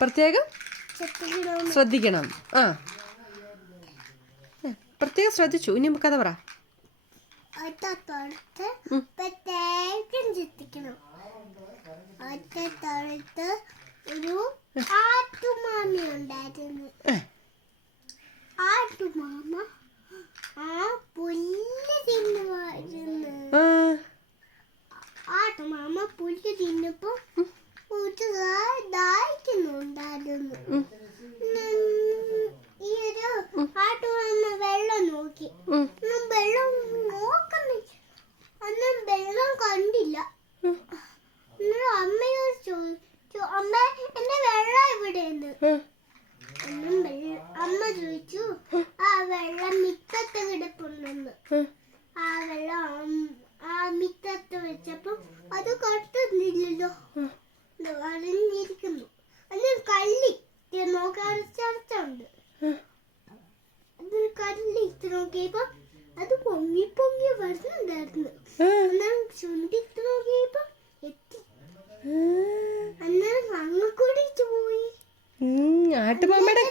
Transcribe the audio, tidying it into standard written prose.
പ്രത്യേകം ശ്രദ്ധിക്കണം. ആ, പ്രത്യേകം ശ്രദ്ധിച്ചു. ഇനി കഥ പറ. ഒരു ആട്ടുമാമി ഉണ്ടായിരുന്നു. ആട്ടുമാമ ആ പുല്ല് തിന്നുമായിരുന്നു. ആട്ടുമാമ പുല്ല് തിന്നപ്പോ ദാഹിക്കുന്നുണ്ടായിരുന്നു. ഈ ഒരു ആട്ടുമാമ വെള്ളം നോക്കി. വെള്ളം നോക്കുന്നില്ല, അന്നും വെള്ളം കണ്ടില്ല. അമ്മയോട് ചോദിച്ചു, അമ്മ എന്റെ വെള്ളം എവിടെയെന്ന്. അമ്മ ചോദിച്ചു, ആ വെള്ളം മിറ്റത്ത് കിടപ്പുണ്ടെന്ന്. ആ വെള്ളം ആ മിറ്റത്ത് വെച്ചപ്പോ അത് കട്ടുന്നില്ലല്ലോ, അറിഞ്ഞിരിക്കുന്നു. അതിന് കള്ളി നോക്കാൻ ചർച്ചുണ്ട്. അതിന് കള്ളി നോക്കിയപ്പോ അത് പൊങ്ങി പൊങ്ങി വരുന്നുണ്ടായിരുന്നു. അന്നേരം ചുണ്ടിട്ട് നോക്കിയപ്പോ എത്തി. അന്നേരം അങ്ങ് കൂടിച്ചു പോയി. ആട്ടുമാമയുടെ